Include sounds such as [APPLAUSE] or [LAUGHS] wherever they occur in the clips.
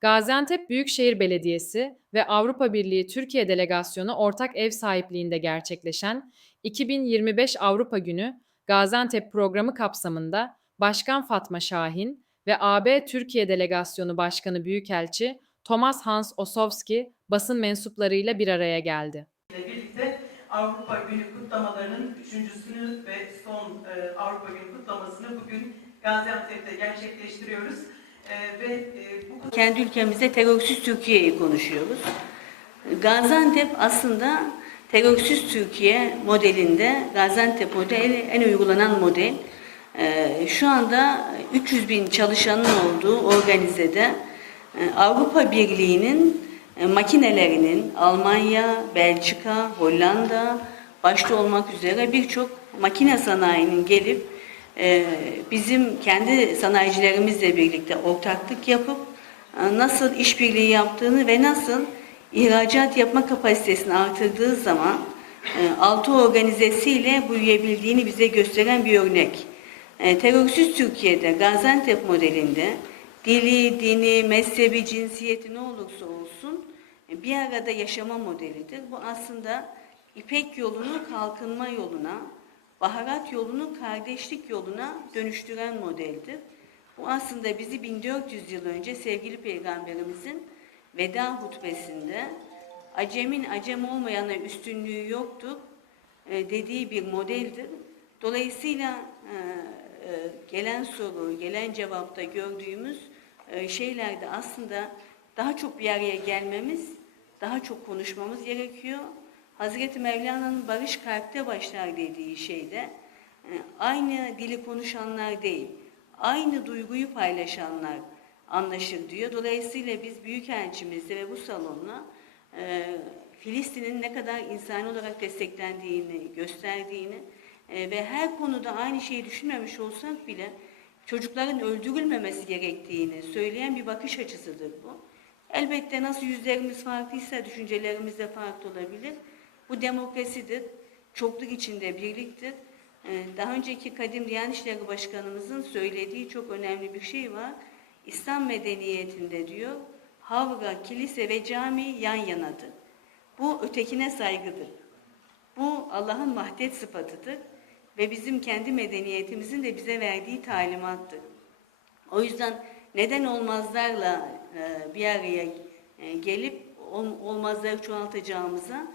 Gaziantep Büyükşehir Belediyesi ve Avrupa Birliği Türkiye Delegasyonu ortak ev sahipliğinde gerçekleşen 2025 Avrupa Günü Gaziantep programı kapsamında Başkan Fatma Şahin ve AB Türkiye Delegasyonu Başkanı Büyükelçi Thomas Hans Osowski basın mensuplarıyla bir araya geldi. birlikte Avrupa Günü kutlamalarının üçüncüsünü ve son e, Avrupa Günü kutlamasını bugün Gaziantep'te gerçekleştiriyoruz. E, ve e, bu Kendi ülkemizde terörsüz Türkiye'yi konuşuyoruz. Gaziantep aslında terörsüz Türkiye modelinde Gaziantep modeli en uygulanan model. Ee, Şu anda 300 bin çalışanın olduğu organizede e, Avrupa Birliği'nin e, makinelerinin Almanya, Belçika, Hollanda başta olmak üzere birçok makine sanayinin gelip bizim kendi sanayicilerimizle birlikte ortaklık yapıp e, nasıl işbirliği yaptığını ve nasıl ihracat yapma kapasitesini artırdığı zaman e, altı organizesiyle büyüyebildiğini bize gösteren bir örnek. E, Terörsüz Türkiye'de Gaziantep modelinde dili, dini, mezhebi, cinsiyeti ne olursa olsun bir arada yaşama modelidir. Bu aslında İpek yolunu kalkınma yoluna, baharat yolunu kardeşlik yoluna dönüştüren modeldir. Bu aslında bizi 1400 yıl önce sevgili peygamberimizin veda hutbesinde acemin acem olmayana üstünlüğü yoktur e, dediği bir modeldir. Dolayısıyla e, e, gelen soru, gelen cevapta gördüğümüz şeylerde aslında daha çok bir araya gelmemiz, daha çok konuşmamız gerekiyor. Hazreti Mevlana'nın barış kalpte başlar dediği şeyde e, aynı dili konuşanlar değil, aynı duyguyu paylaşanlar anlaşır diyor. Dolayısıyla biz Büyükelçimizle ve bu salonla e, Filistin'in ne kadar insani olarak desteklendiğini, gösterdiğini e, ve her konuda aynı şeyi düşünmemiş olsak bile çocukların öldürülmemesi gerektiğini söyleyen bir bakış açısıdır bu. Elbette nasıl yüzlerimiz farklıysa düşüncelerimiz de farklı olabilir. Bu demokrasidir. Çokluk içinde birliktir. Ee, Daha önceki Kadim Diyanet İşleri Başkanımızın söylediği çok önemli bir şey var. İslam medeniyetinde diyor, havra, kilise ve cami yan yanadır. Bu ötekine saygıdır. Bu Allah'ın vahdet sıfatıdır ve bizim kendi medeniyetimizin de bize verdiği talimattır. O yüzden neden olmazlarla e, bir araya e, gelip ol- olmazları çoğaltacağımıza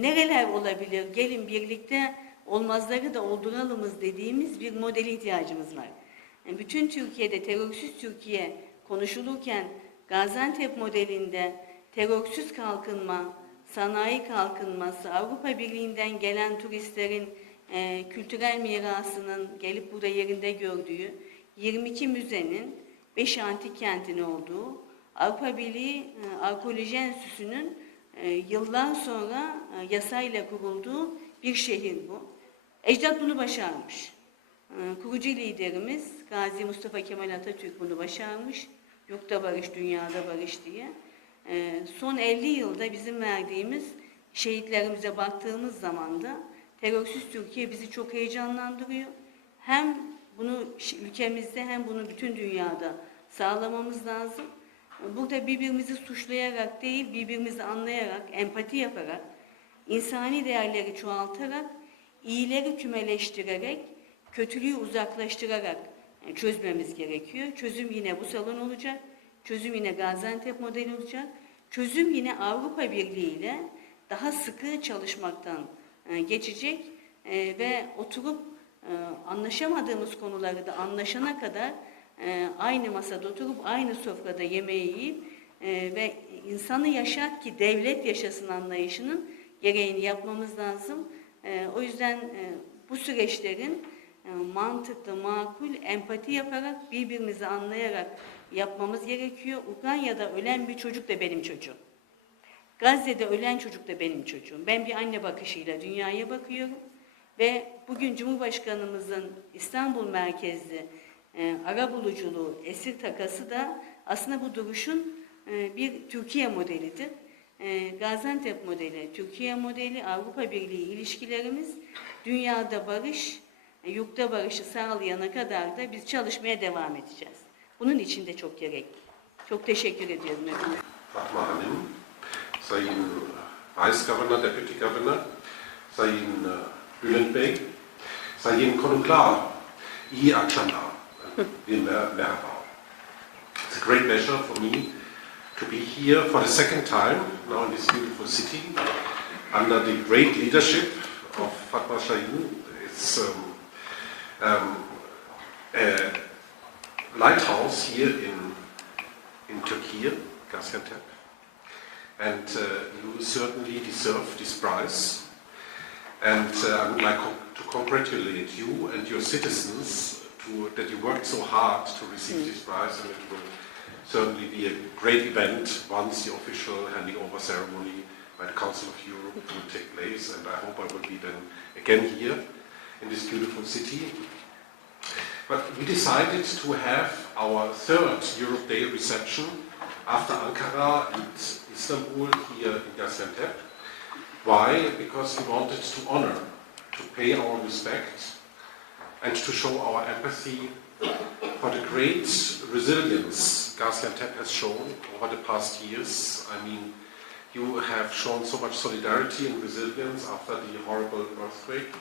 nereler olabilir? Gelin birlikte olmazları da olduralımız dediğimiz bir modele ihtiyacımız var. Yani bütün Türkiye'de terörsüz Türkiye konuşulurken Gaziantep modelinde terörsüz kalkınma, sanayi kalkınması, Avrupa Birliği'nden gelen turistlerin e, kültürel mirasının gelip burada yerinde gördüğü 22 müzenin 5 antik kentin olduğu Avrupa Birliği e, Arkeoloji Enstitüsü'nün e, yıllar sonra e, yasayla kurulduğu bir şehir bu. Ecdat bunu başarmış. E, Kurucu liderimiz Gazi Mustafa Kemal Atatürk bunu başarmış. Yurtta barış, dünyada barış diye. E, Son 50 yılda bizim verdiğimiz şehitlerimize baktığımız zaman da terörsüz Türkiye bizi çok heyecanlandırıyor. Hem bunu ülkemizde hem bunu bütün dünyada sağlamamız lazım. Burada birbirimizi suçlayarak değil, birbirimizi anlayarak, empati yaparak, insani değerleri çoğaltarak, iyileri kümeleştirerek, kötülüğü uzaklaştırarak e, çözmemiz gerekiyor. Çözüm yine bu salon olacak. Çözüm yine Gaziantep modeli olacak. Çözüm yine Avrupa Birliği ile daha sıkı çalışmaktan e, geçecek E, ve oturup anlaşamadığımız konuları da anlaşana kadar e, aynı masada oturup aynı sofrada yemeği yiyip e, ve insanı yaşat ki devlet yaşasın anlayışının gereğini yapmamız lazım. E, o yüzden bu süreçlerin mantıklı, makul, empati yaparak, birbirimizi anlayarak yapmamız gerekiyor. Ukrayna'da ölen bir çocuk da benim çocuğum. Gazze'de ölen çocuk da benim çocuğum. Ben bir anne bakışıyla dünyaya bakıyorum ve bugün Cumhurbaşkanımızın İstanbul merkezli e, ara buluculuğu, esir takası da aslında bu duruşun e, bir Türkiye modelidir. E, Gaziantep modeli, Türkiye modeli, Avrupa Birliği ilişkilerimiz dünyada barış, e, yurtta barışı sağlayana kadar da biz çalışmaya devam edeceğiz. Bunun için de çok gerekli. Çok teşekkür ediyorum efendim. Fatma Hanim, Sayın Vice Governor, Deputy Governor, Sayın uh, Bülent Bey, Sayın Konuklar, iyi akşamlar, [LAUGHS] It's a great pleasure for me to be here for the second time now in this beautiful city under the great leadership of Fatma Shahin. It's um, um, a lighthouse here in in Turkey, Gaziantep. And uh, you certainly deserve this prize. And uh, I would like to congratulate you and your citizens that you worked so hard to receive mm. this prize, and it will certainly be a great event once the official handing over ceremony by the Council of Europe will take place. And I hope I will be then again here in this beautiful city but we decided to have our third Europe Day reception after Ankara and Istanbul here in Gaziantep. Why? Because we wanted to honor, to pay our respect, and to show our empathy for the great resilience Gaziantep has shown over the past years. I mean, you have shown so much solidarity and resilience after the horrible earthquake.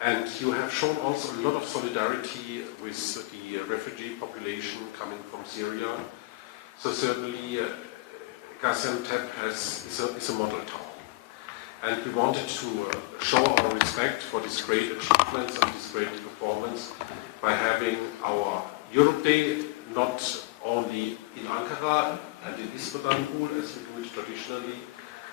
And you have shown also a lot of solidarity with the refugee population coming from Syria. So certainly uh, Gaziantep has, is, a, is a model town. And we wanted to uh, show our respect for this great achievements and this great performance by having our Europe Day not only in Ankara and in Istanbul as we do it traditionally,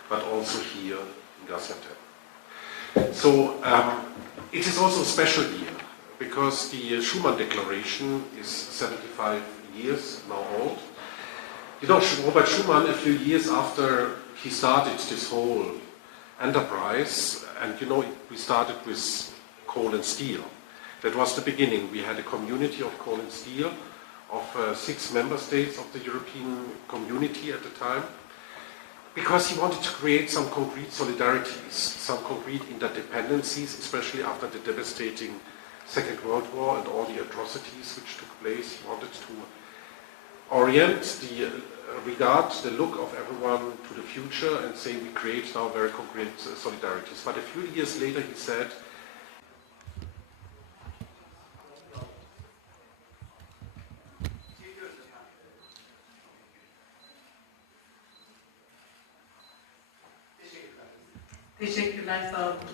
but also here in Gaziantep. So um, it is also a special year because the Schuman Declaration is 75 years now old. You know, Robert Schuman, a few years after he started this whole enterprise, and you know, we started with coal and steel. That was the beginning. We had a community of coal and steel of uh, six member states of the European community at the time because he wanted to create some concrete solidarities, some concrete interdependencies, especially after the devastating Second World War and all the atrocities which took place. He wanted to orient the uh, regard, the look of everyone to the future and say we create now very concrete uh, solidarities. But a few years later he said, Teşekkürler, sağ olun.